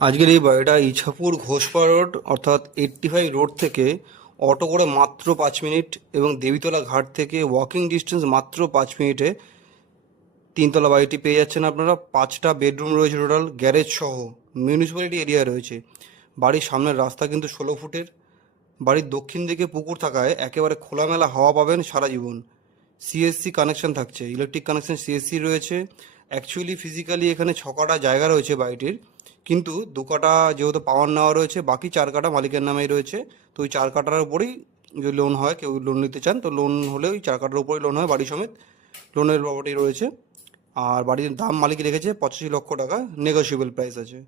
আজকের এই বাড়িটা ইছাপুর ঘোষপাড়া রোড অর্থাৎ 85 রোড থেকে অটো করে মাত্র 5 মিনিট এবং দেবীতলা ঘাট থেকে ওয়াকিং ডিস্টেন্স মাত্র 5 মিনিটে তিনতলা বাড়িটি পেয়ে যাচ্ছেন আপনারা। 5টা বেডরুম রয়েছে, টোটাল গ্যারেজ সহ মিউনিসিপ্যালিটি এরিয়া রয়েছে। বাড়ির সামনের রাস্তা কিন্তু 16 ফুটের। বাড়ির দক্ষিণ দিকে পুকুর থাকায় একেবারে খোলামেলা হাওয়া পাবেন সারা জীবন। সিএসসি কানেকশন থাকছে, ইলেকট্রিক কানেকশন সিএসসি রয়েছে। অ্যাকচুয়ালি ফিজিক্যালি এখানে 6 কাঠা জায়গা রয়েছে বাড়িটির, কিন্তু 2 কাঠা যেহেতু পাওয়ার নেওয়া রয়েছে, বাকি 4 কাঠা মালিকের নামেই রয়েছে। তো ওই 4 কাঠার উপরেই যদি লোন হয়, কেউ লোন নিতে চান তো লোন হলে ওই 4 কাঠার উপরেই লোন হয় বাড়ি সমেত। লোনের প্রপার্টি রয়েছে। আর বাড়ির দাম মালিক রেখেছে 85 লক্ষ টাকা, নেগোসিয়েবল প্রাইস আছে।